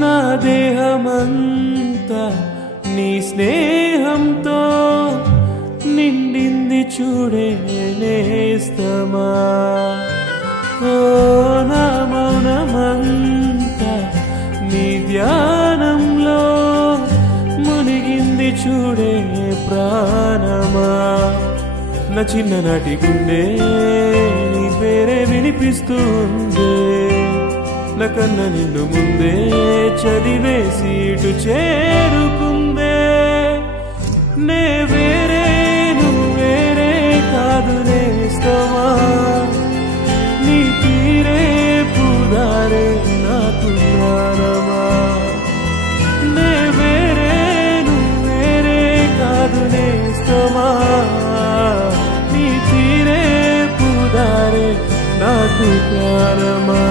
నా దేహమంతా నీ స్నేహంతో నిండింది చూడే నేస్తమా. ఓ నా మౌనమంతా నీ ధ్యానంలో మునిగింది చూడే ప్రాణమా. నా చిన్ననాటి గుండె నీ పేరే వినిపిస్తుంది, నా కన్న నిన్ను ముందే చదివేసి ఇటు చేరుకుందే. నే వేరే నువ్వు వేరే కాదు నేస్తమా, నీ తీరే పూదారే నాకు ప్రాణమా. నే వేరే నువ్వు వేరే కాదు నేస్తమా, నీ తీరే పూదారే నాకు ప్రాణమా.